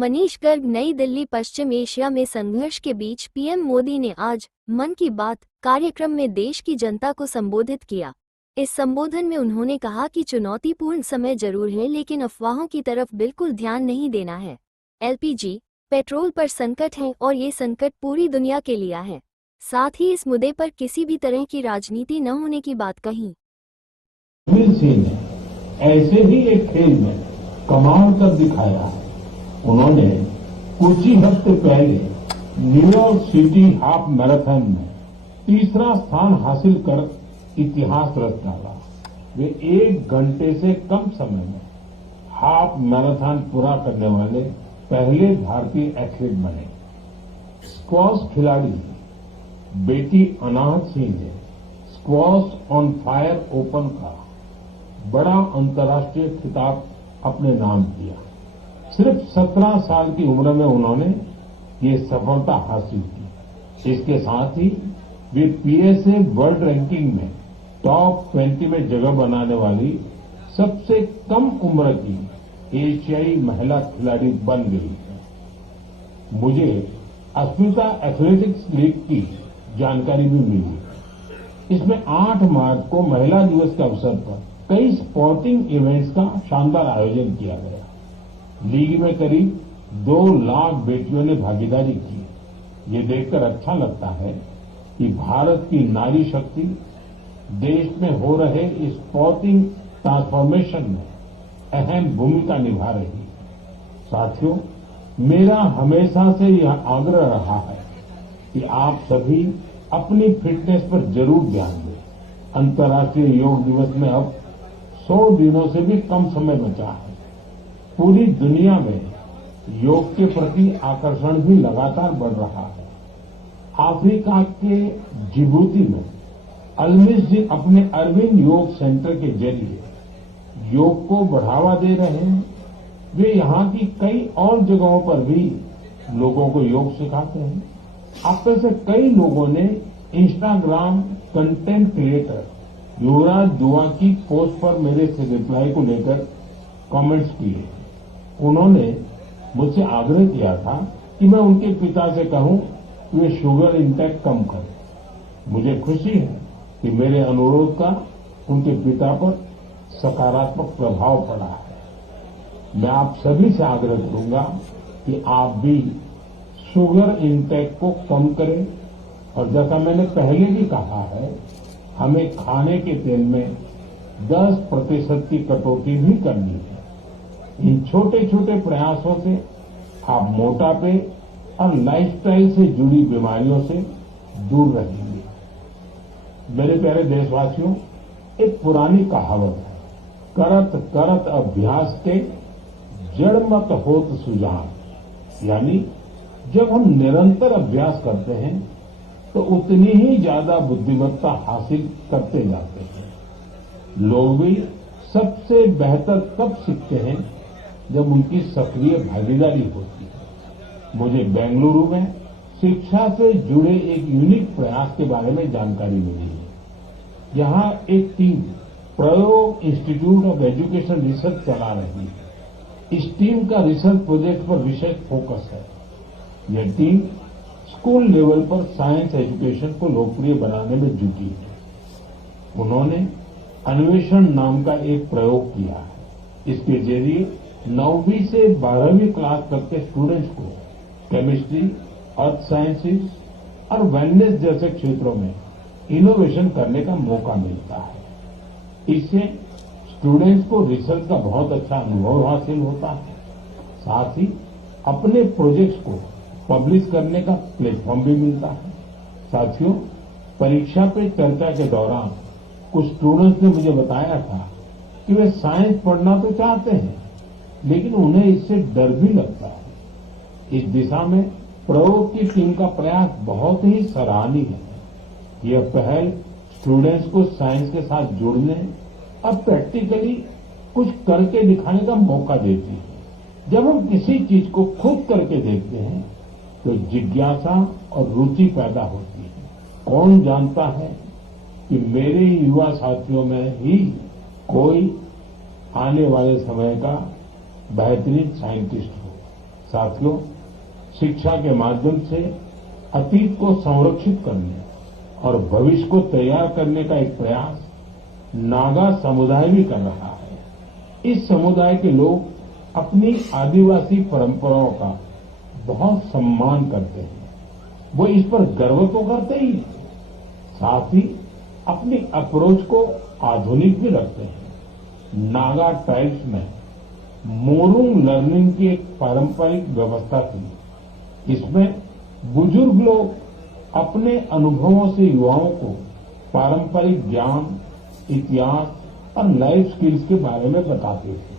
मनीष गर्ग, नई दिल्ली। पश्चिम एशिया में संघर्ष के बीच पीएम मोदी ने आज मन की बात कार्यक्रम में देश की जनता को संबोधित किया। इस संबोधन में उन्होंने कहा कि चुनौतीपूर्ण समय जरूर है, लेकिन अफवाहों की तरफ बिल्कुल ध्यान नहीं देना है। एलपीजी, पेट्रोल पर संकट है और ये संकट पूरी दुनिया के लिए है। साथ ही इस मुद्दे पर किसी भी तरह की राजनीति न होने की बात कही। सिंह ने ऐसे ही एक खेल में कमाल कर दिखाया है। उन्होंने कुछ ही हफ्ते पहले न्यूयॉर्क सिटी हाफ मैराथन में तीसरा स्थान हासिल कर इतिहास रच डाला। वे 1 घंटे से कम समय में हाफ मैराथन पूरा करने वाले पहले भारतीय एथलीट बने। स्क्वॉश खिलाड़ी बेटी अनाहत सिंह ने स्क्वॉश ऑन फायर ओपन का बड़ा अंतर्राष्ट्रीय खिताब अपने नाम किया। सिर्फ 17 साल की उम्र में उन्होंने ये सफलता हासिल की। इसके साथ ही वे पीएसए वर्ल्ड रैंकिंग में टॉप 20 में जगह बनाने वाली सबसे कम उम्र की एशियाई महिला खिलाड़ी बन गई है। मुझे अस्मिता एथलेटिक्स लीग की जानकारी भी मिली। इसमें 8 मार्च को महिला दिवस के अवसर पर कई स्पोर्टिंग इवेंट्स का शानदार आयोजन किया गया। लीग में करीब 2 लाख बेटियों ने भागीदारी की। ये देखकर अच्छा लगता है कि भारत की नारी शक्ति देश में हो रहे इस स्पोर्टिंग ट्रांसफॉर्मेशन में अहम भूमिका निभा रही है। साथियों, मेरा हमेशा से यह आग्रह रहा है कि आप सभी अपनी फिटनेस पर जरूर ध्यान दें। अंतर्राष्ट्रीय योग दिवस में अब 100 दिनों से भी कम समय बचा है। पूरी दुनिया में योग के प्रति आकर्षण भी लगातार बढ़ रहा है। अफ्रीका के जिबूती में अलमिस जी अपने अरविंद योग सेंटर के जरिए योग को बढ़ावा दे रहे हैं। वे यहाँ की कई और जगहों पर भी लोगों को योग सिखाते हैं। आप में से कई लोगों ने इंस्टाग्राम कंटेंट क्रिएटर युवराज दुआ की पोस्ट पर मेरे से रिप्लाई को लेकर कमेंट्स किए। उन्होंने मुझसे आग्रह किया था कि मैं उनके पिता से कहूं कि वे शुगर इंटेक कम करें। मुझे खुशी है कि मेरे अनुरोध का उनके पिता पर सकारात्मक प्रभाव पड़ा है। मैं आप सभी से आग्रह करूंगा कि आप भी शुगर इंटेक को कम करें और जैसा मैंने पहले भी कहा है, हमें खाने के तेल में 10% की कटौती भी करनी है। इन छोटे छोटे प्रयासों से आप मोटापे और लाइफस्टाइल से जुड़ी बीमारियों से दूर रहेंगे। मेरे प्यारे देशवासियों, एक पुरानी कहावत है, करत करत अभ्यास के जड़ मत होत सुजान। यानी जब हम निरंतर अभ्यास करते हैं तो उतनी ही ज्यादा बुद्धिमत्ता हासिल करते जाते हैं। लोग भी सबसे बेहतर तब सीखते हैं जब उनकी सक्रिय भागीदारी होती है। मुझे बेंगलुरु में शिक्षा से जुड़े एक यूनिक प्रयास के बारे में जानकारी मिली है। यहाँ एक टीम प्रयोग इंस्टीट्यूट ऑफ एजुकेशन रिसर्च चला रही है। इस टीम का रिसर्च प्रोजेक्ट पर विशेष फोकस है। यह टीम स्कूल लेवल पर साइंस एजुकेशन को लोकप्रिय बनाने में जुटी है। उन्होंने अन्वेषण नाम का एक प्रयोग किया है। इसके जरिए 9वीं से 12वीं क्लास तक के स्टूडेंट्स को केमिस्ट्री, अर्थ साइंसेज और वेलनेस जैसे क्षेत्रों में इनोवेशन करने का मौका मिलता है। इससे स्टूडेंट्स को रिसर्च का बहुत अच्छा अनुभव हासिल होता है। साथ ही अपने प्रोजेक्ट्स को पब्लिश करने का प्लेटफॉर्म भी मिलता है। साथियों, परीक्षा पे चर्चा के दौरान कुछ स्टूडेंट्स ने मुझे बताया था कि वे साइंस पढ़ना तो चाहते हैं, लेकिन उन्हें इससे डर भी लगता है। इस दिशा में प्रयोग की टीम का प्रयास बहुत ही सराहनीय है। यह पहल स्टूडेंट्स को साइंस के साथ जुड़ने और प्रैक्टिकली कुछ करके दिखाने का मौका देती है। जब हम किसी चीज को खुद करके देखते हैं तो जिज्ञासा और रुचि पैदा होती है। कौन जानता है कि मेरे युवा साथियों में ही कोई आने वाले समय का बेहतरीन साइंटिस्ट हो। साथियों, शिक्षा के माध्यम से अतीत को संरक्षित करने और भविष्य को तैयार करने का एक प्रयास नागा समुदाय भी कर रहा है। इस समुदाय के लोग अपनी आदिवासी परंपराओं का बहुत सम्मान करते हैं। वो इस पर गर्व तो करते ही हैं, साथ ही अपनी अप्रोच को आधुनिक भी रखते हैं। नागा ट्राइब्स में मोरुंग लर्निंग की एक पारंपरिक व्यवस्था थी। इसमें बुजुर्ग लोग अपने अनुभवों से युवाओं को पारंपरिक ज्ञान, इतिहास और लाइफ स्किल्स के बारे में बताते थे।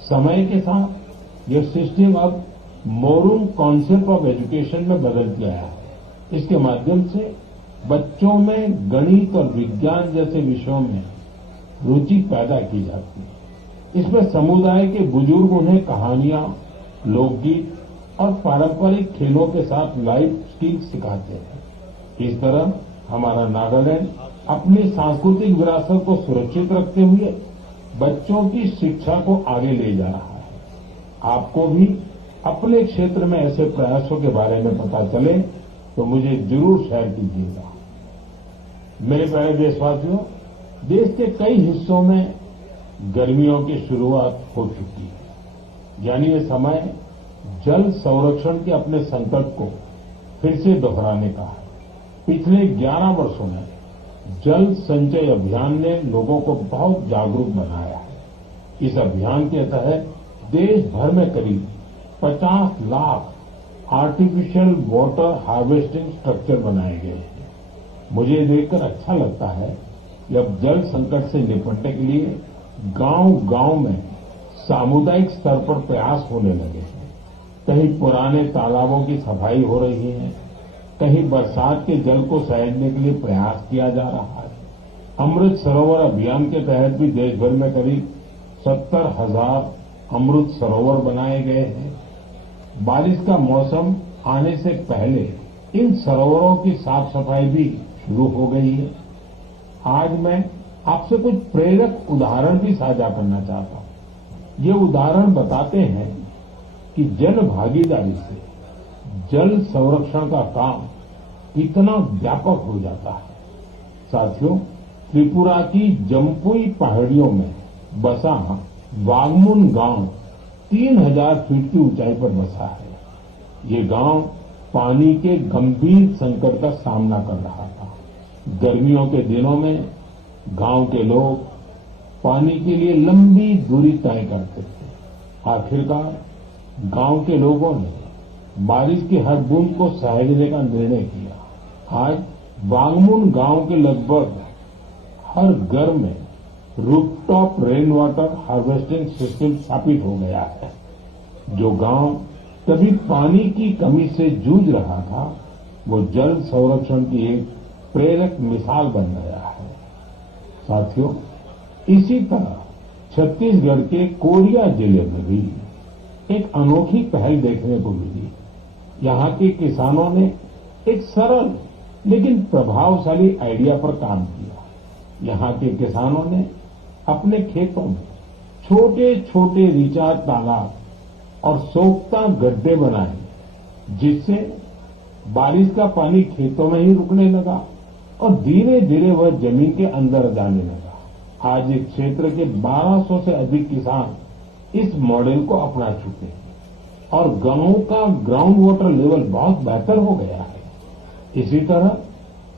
समय के साथ यह सिस्टम अब मोरुंग कॉन्सेप्ट ऑफ एजुकेशन में बदल गया है। इसके माध्यम से बच्चों में गणित और विज्ञान जैसे विषयों में रुचि पैदा की जाती है। इसमें समुदाय के बुजुर्ग उन्हें कहानियां, लोकगीत और पारंपरिक खेलों के साथ लाइफ स्किल्स सिखाते हैं। इस तरह हमारा नागालैंड अपनी सांस्कृतिक विरासत को सुरक्षित रखते हुए बच्चों की शिक्षा को आगे ले जा रहा है। आपको भी अपने क्षेत्र में ऐसे प्रयासों के बारे में पता चले तो मुझे जरूर शेयर कीजिएगा। मेरे प्यारे देशवासियों, देश के कई हिस्सों में गर्मियों की शुरुआत हो चुकी है, यानी ये समय जल संरक्षण के अपने संकल्प को फिर से दोहराने का है। पिछले 11 वर्षों में जल संचय अभियान ने लोगों को बहुत जागरूक बनाया है। इस अभियान के तहत देश भर में करीब 50 lakh artificial water harvesting structure बनाए गए हैं। मुझे देखकर अच्छा लगता है कि अब जल संकट से निपटने के लिए गांव-गांव में सामुदायिक स्तर पर प्रयास होने लगे हैं। कहीं पुराने तालाबों की सफाई हो रही है, कहीं बरसात के जल को सहेजने के लिए प्रयास किया जा रहा है। अमृत सरोवर अभियान के तहत भी देश भर में करीब 70,000 अमृत सरोवर बनाए गए हैं। बारिश का मौसम आने से पहले इन सरोवरों की साफ सफाई भी शुरू हो गई है। आज मैं आपसे कुछ प्रेरक उदाहरण भी साझा करना चाहता हूं। ये उदाहरण बताते हैं कि जन भागीदारी से जल संरक्षण का काम कितना व्यापक हो जाता है। साथियों, त्रिपुरा की जम्पुई पहाड़ियों में बसा वागमुन गांव 3000 फीट की ऊंचाई पर बसा है। ये गांव पानी के गंभीर संकट का सामना कर रहा था। गर्मियों के दिनों में गांव के लोग पानी के लिए लंबी दूरी तय करते थे। आखिरकार गांव के लोगों ने बारिश की हर बूंद को सहेजने का निर्णय किया। आज वांगमुन गांव के लगभग हर घर में rooftop rain water harvesting system स्थापित हो गया है। जो गांव कभी पानी की कमी से जूझ रहा था, वो जल संरक्षण की एक प्रेरक मिसाल बन गया है। साथियों, इसी तरह छत्तीसगढ़ के कोरिया जिले में भी एक अनोखी पहल देखने को मिली। यहां के किसानों ने एक सरल लेकिन प्रभावशाली आइडिया पर काम किया। यहां के किसानों ने अपने खेतों में छोटे छोटे रिचार्ज तालाब और सोखता गड्ढे बनाए, जिससे बारिश का पानी खेतों में ही रुकने लगा और धीरे धीरे वह जमीन के अंदर जाने लगा। आज इस क्षेत्र के 1200 से अधिक किसान इस मॉडल को अपना चुके हैं और गांव का ग्राउंड वाटर लेवल बहुत बेहतर हो गया है। इसी तरह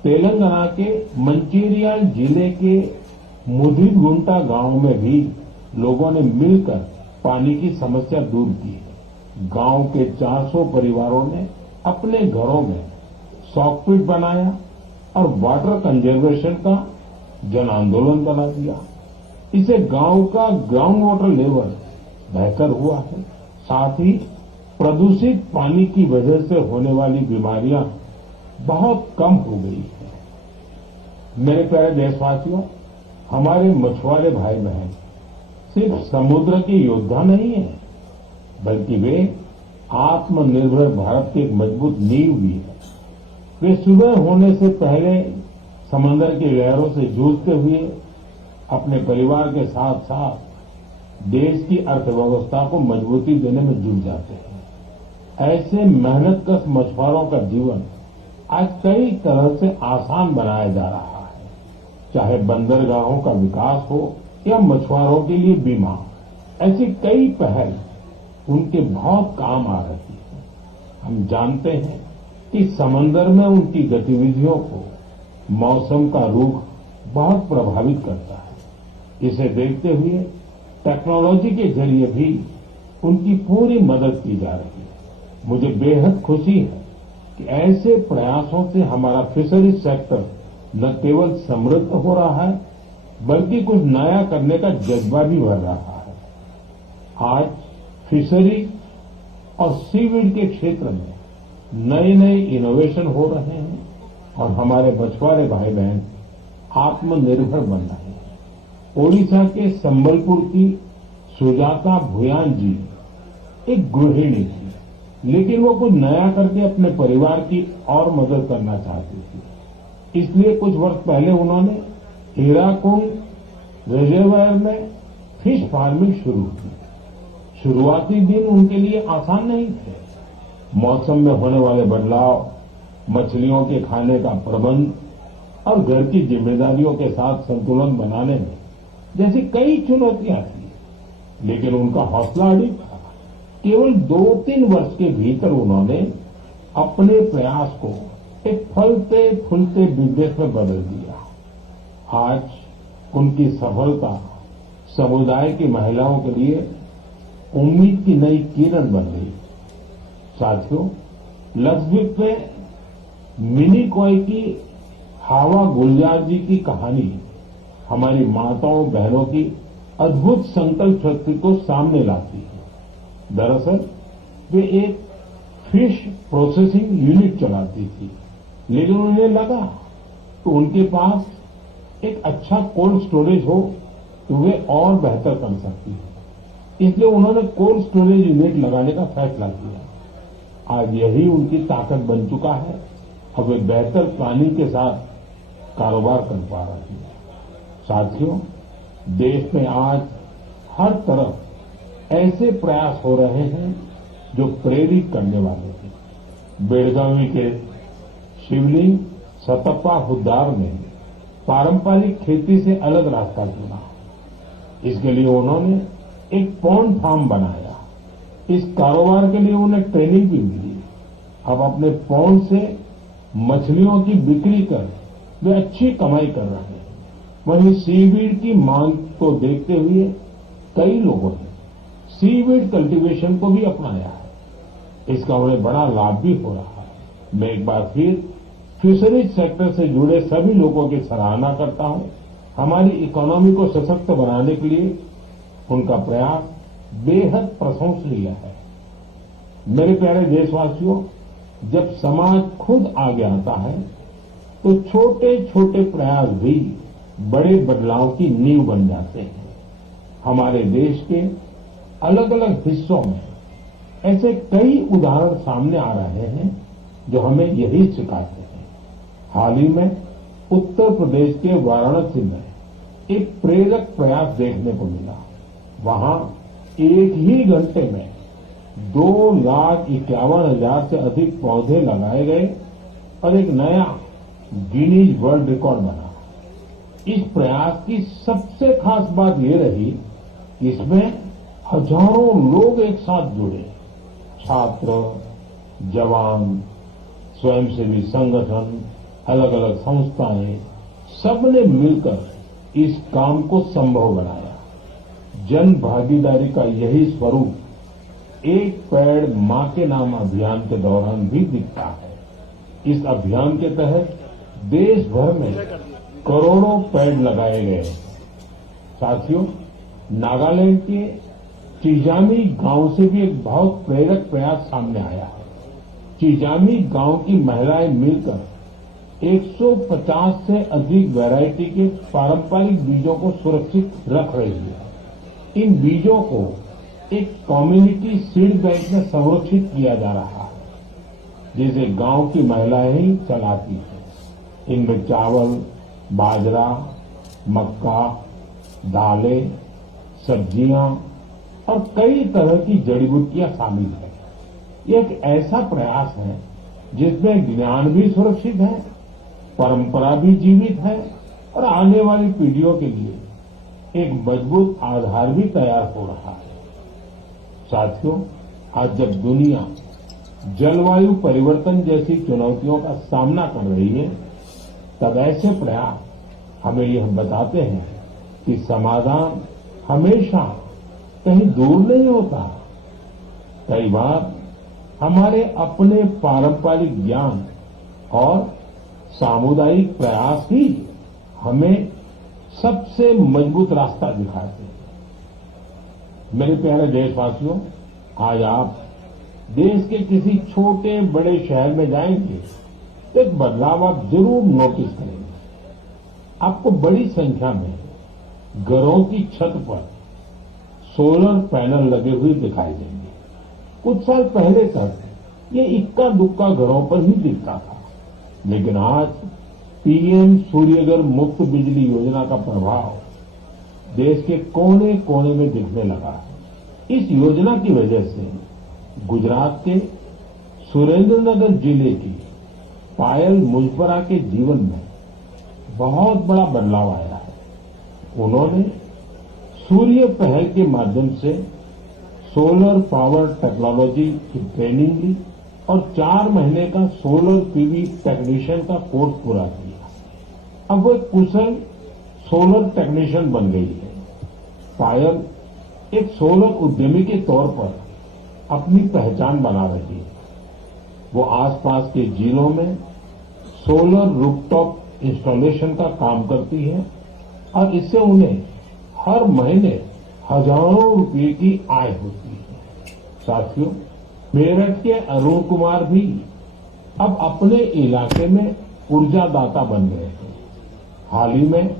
तेलंगाना के मंचिरियाल जिले के मुदिगुंटा गांव में भी लोगों ने मिलकर पानी की समस्या दूर की है। गांव के 400 परिवारों ने अपने घरों में सॉकपिट बनाया और वाटर कंजर्वेशन का जन आंदोलन बना दिया। इससे गांव का ग्राउंड वाटर लेवल बेहतर हुआ है। साथ ही प्रदूषित पानी की वजह से होने वाली बीमारियां बहुत कम हो गई है। मेरे प्यारे देशवासियों, हमारे मछुआरे भाई बहन सिर्फ समुद्र के योद्धा नहीं है, बल्कि वे आत्मनिर्भर भारत की एक मजबूत नींव भी है। वे सुबह होने से पहले समंदर की लहरों से जूझते हुए अपने परिवार के साथ साथ देश की अर्थव्यवस्था को मजबूती देने में जुट जाते हैं। ऐसे मेहनतकश मछुआरों का जीवन आज कई तरह से आसान बनाया जा रहा है, चाहे बंदरगाहों का विकास हो या मछुआरों के लिए बीमा। ऐसी कई पहल उनके बहुत काम आ रही है। हम जानते हैं कि समंदर में उनकी गतिविधियों को मौसम का रुख बहुत प्रभावित करता है। इसे देखते हुए टेक्नोलॉजी के जरिए भी उनकी पूरी मदद की जा रही है। मुझे बेहद खुशी है कि ऐसे प्रयासों से हमारा फिशरीज सेक्टर न केवल समृद्ध हो रहा है, बल्कि कुछ नया करने का जज्बा भी बढ़ रहा है। आज फिशरी और सीवीड के क्षेत्र में नए नए इनोवेशन हो रहे हैं और हमारे मछुआरे भाई बहन आत्मनिर्भर बन रहे हैं। ओडिशा के संबलपुर की सुजाता भूयान जी एक गृहिणी थी, लेकिन वो कुछ नया करके अपने परिवार की और मदद करना चाहती थी। इसलिए कुछ वर्ष पहले उन्होंने हीराकुंड रिजर्वायर में फिश फार्मिंग शुरू की। शुरुआती दिन उनके लिए आसान नहीं थे। मौसम में होने वाले बदलाव, मछलियों के खाने का प्रबंध और घर की जिम्मेदारियों के साथ संतुलन बनाने में जैसी कई चुनौतियां थी, लेकिन उनका हौसला अडिग था। केवल 2-3 वर्ष के भीतर उन्होंने अपने प्रयास को एक फलते फूलते बिजनेस में बदल दिया। आज उनकी सफलता समुदाय की महिलाओं के लिए उम्मीद की नई किरण बन गई। साथियों, लक्षद्वीप में मिनी कोय की हावा गुलजार जी की कहानी हमारी माताओं बहनों की अद्भुत संकल्प शक्ति को सामने लाती है। दरअसल वे एक फिश प्रोसेसिंग यूनिट चलाती थी, लेकिन उन्हें लगा कि उनके पास एक अच्छा कोल्ड स्टोरेज हो तो वे और बेहतर कर सकती है। इसलिए उन्होंने कोल्ड स्टोरेज यूनिट लगाने का फैसला किया। आज यही उनकी ताकत बन चुका है। अब वे बेहतर प्लानिंग के साथ कारोबार कर पा रही है। साथियों, देश में आज हर तरफ ऐसे प्रयास हो रहे हैं जो प्रेरित करने वाले हैं। बेलगावी के शिवलिंग सतप्पा हुद्दार ने पारंपरिक खेती से अलग रास्ता चुना। इसके लिए उन्होंने एक पॉन्ड फार्म बनाया। इस कारोबार के लिए उन्हें ट्रेनिंग भी मिली। अब अपने पॉन्ड से मछलियों की बिक्री कर वे अच्छी कमाई कर रहे हैं। वहीं सीवीड की मांग को देखते हुए कई लोगों ने सीवीड कल्टीवेशन को भी अपनाया है। इसका उन्हें बड़ा लाभ भी हो रहा है। मैं एक बार फिर फिशरीज सेक्टर से जुड़े सभी लोगों की सराहना करता हूं। हमारी इकोनॉमी को सशक्त बनाने के लिए उनका प्रयास बेहद प्रशंसनीय है। मेरे प्यारे देशवासियों, जब समाज खुद आगे आता है तो छोटे छोटे प्रयास भी बड़े बदलाव की नींव बन जाते हैं। हमारे देश के अलग अलग हिस्सों में ऐसे कई उदाहरण सामने आ रहे हैं जो हमें यही सिखाते हैं। हाल ही में उत्तर प्रदेश के वाराणसी में एक प्रेरक प्रयास देखने को मिला। वहां एक ही घंटे में 2,51,000 से अधिक पौधे लगाए गए और एक नया गिनीज वर्ल्ड रिकॉर्ड बना। इस प्रयास की सबसे खास बात ये रही कि इसमें हजारों लोग एक साथ जुड़े। छात्र, जवान, स्वयंसेवी संगठन, अलग अलग संस्थाएं, सबने मिलकर इस काम को संभव बनाया। जन भागीदारी का यही स्वरूप एक पेड़ मां के नाम अभियान के दौरान भी दिखता है। इस अभियान के तहत देश भर में करोड़ों पेड़ लगाए गए। साथियों, नागालैंड के चिजामी गांव से भी एक बहुत प्रेरक प्रयास सामने आया है। चिजामी गांव की महिलाएं मिलकर 150 से अधिक वैरायटी के पारंपरिक बीजों को सुरक्षित रख रही है। इन बीजों को एक कम्युनिटी सीड बैंक में संरक्षित किया जा रहा है, जिसे गांव की महिलाएं ही चलाती हैं। इनमें चावल, बाजरा, मक्का, दालें, सब्जियां और कई तरह की जड़ी बूटियां शामिल हैं। ये एक ऐसा प्रयास है जिसमें ज्ञान भी सुरक्षित है, परंपरा भी जीवित है और आने वाली पीढ़ियों के लिए एक मजबूत आधार भी तैयार हो रहा है। साथियों, आज जब दुनिया जलवायु परिवर्तन जैसी चुनौतियों का सामना कर रही है, तब ऐसे प्रयास हमें यह बताते हैं कि समाधान हमेशा कहीं दूर नहीं होता। कई बार हमारे अपने पारंपरिक ज्ञान और सामुदायिक प्रयास ही हमें सबसे मजबूत रास्ता दिखाते हैं। मेरे प्यारे देशवासियों, आज आप देश के किसी छोटे बड़े शहर में जाएंगे तो एक बदलाव आप जरूर नोटिस करेंगे। आपको बड़ी संख्या में घरों की छत पर सोलर पैनल लगे हुए दिखाई देंगे। कुछ साल पहले तक ये इक्का दुक्का घरों पर ही दिखता था, लेकिन आज पीएम सूर्यघर मुफ्त बिजली योजना का प्रभाव देश के कोने कोने में दिखने लगा है। इस योजना की वजह से गुजरात के सुरेंद्रनगर जिले की पायल मुजपरा के जीवन में बहुत बड़ा बदलाव आया है। उन्होंने सूर्य पहल के माध्यम से सोलर पावर टेक्नोलॉजी की ट्रेनिंग ली और 4 महीने का सोलर पीवी टेक्नीशियन का कोर्स पूरा किया। अब वो एक कुशल सोलर टेक्नीशियन बन गई है। पायल एक सोलर उद्यमी के तौर पर अपनी पहचान बना रही है। वो आसपास के जिलों में सोलर रूफटॉप इंस्टॉलेशन का काम करती है और इससे उन्हें हर महीने हजारों रुपए की आय होती है। साथियों, मेरठ के अरुण कुमार भी अब अपने इलाके में ऊर्जादाता बन गए हैं। हाल ही में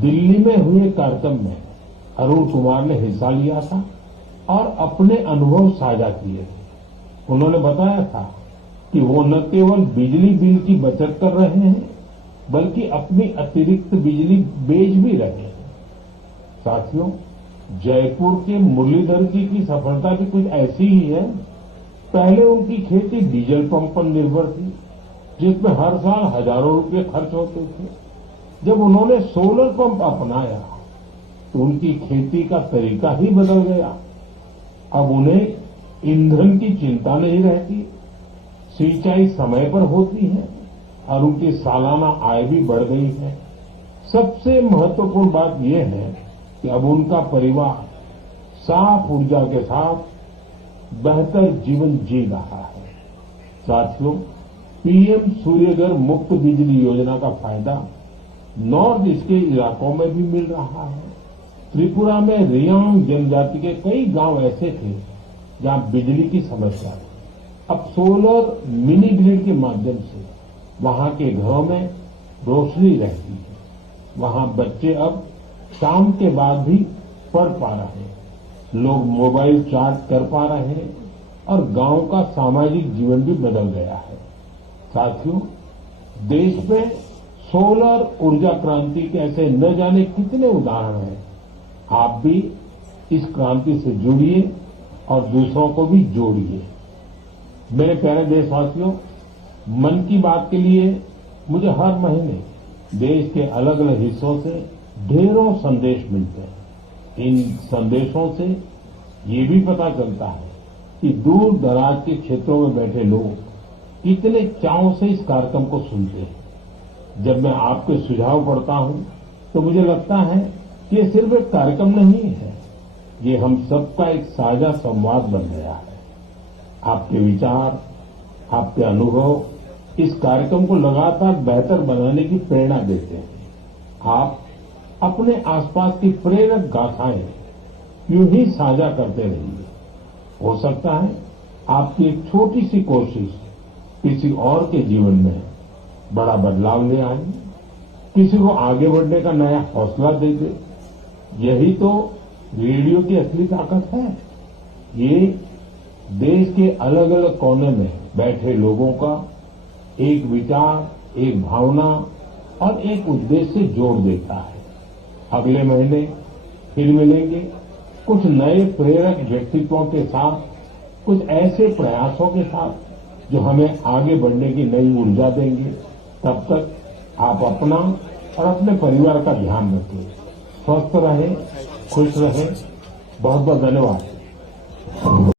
दिल्ली में हुए कार्यक्रम में अरुण कुमार ने हिस्सा लिया था और अपने अनुभव साझा किए थे। उन्होंने बताया था कि वो न केवल बिजली बिल की बचत कर रहे हैं, बल्कि अपनी अतिरिक्त बिजली बेच भी रहे हैं। साथियों, जयपुर के मुरलीधर जी की सफलता भी कुछ ऐसी ही है। पहले उनकी खेती डीजल पंप पर निर्भर थी, जिसमें हर साल हजारों रुपए खर्च होते थे। जब उन्होंने सोलर पंप अपनाया तो उनकी खेती का तरीका ही बदल गया। अब उन्हें ईंधन की चिंता नहीं रहती, सिंचाई समय पर होती है और उनकी सालाना आय भी बढ़ गई है। सबसे महत्वपूर्ण बात यह है कि अब उनका परिवार साफ ऊर्जा के साथ बेहतर जीवन जी रहा है। साथियों, पीएम सूर्यघर मुफ्त बिजली योजना का फायदा नॉर्थ ईस्ट के इलाकों में भी मिल रहा है। त्रिपुरा में रियांग जनजाति के कई गांव ऐसे थे जहां बिजली की समस्या थी। अब सोलर मिनी ग्रिड के माध्यम से वहां के घरों में रोशनी रहती है। वहां बच्चे अब शाम के बाद भी पढ़ पा रहे हैं, लोग मोबाइल चार्ज कर पा रहे हैं और गांव का सामाजिक जीवन भी बदल गया है। साथियों, देश में सोलर ऊर्जा क्रांति के ऐसे न जाने कितने उदाहरण हैं। आप भी इस क्रांति से जुड़िए और दूसरों को भी जोड़िए। मेरे प्यारे देशवासियों, मन की बात के लिए मुझे हर महीने देश के अलग अलग हिस्सों से ढेरों संदेश मिलते हैं। इन संदेशों से ये भी पता चलता है कि दूर दराज के क्षेत्रों में बैठे लोग कितने चाव से इस कार्यक्रम को सुनते हैं। जब मैं आपके सुझाव पढ़ता हूं तो मुझे लगता है कि ये सिर्फ एक कार्यक्रम नहीं है, ये हम सबका एक साझा संवाद बन गया है। आपके विचार, आपके अनुभव इस कार्यक्रम को लगातार बेहतर बनाने की प्रेरणा देते हैं। आप अपने आसपास की प्रेरक गाथाएं यूं ही साझा करते रहिए। हो सकता है आपकी एक छोटी सी कोशिश किसी और के जीवन में बड़ा बदलाव ले आए, किसी को आगे बढ़ने का नया हौसला दे दे। यही तो रेडियो की असली ताकत है। ये देश के अलग अलग कोने में बैठे लोगों का एक विचार, एक भावना और एक उद्देश्य से जोड़ देता है। अगले महीने फिर मिलेंगे कुछ नए प्रेरक व्यक्तित्वों के साथ कुछ ऐसे प्रयासों के साथ जो हमें आगे बढ़ने की नई ऊर्जा देंगे। तब तक आप अपना और अपने परिवार का ध्यान रखें। स्वस्थ रहें, खुश रहें। बहुत बहुत धन्यवाद।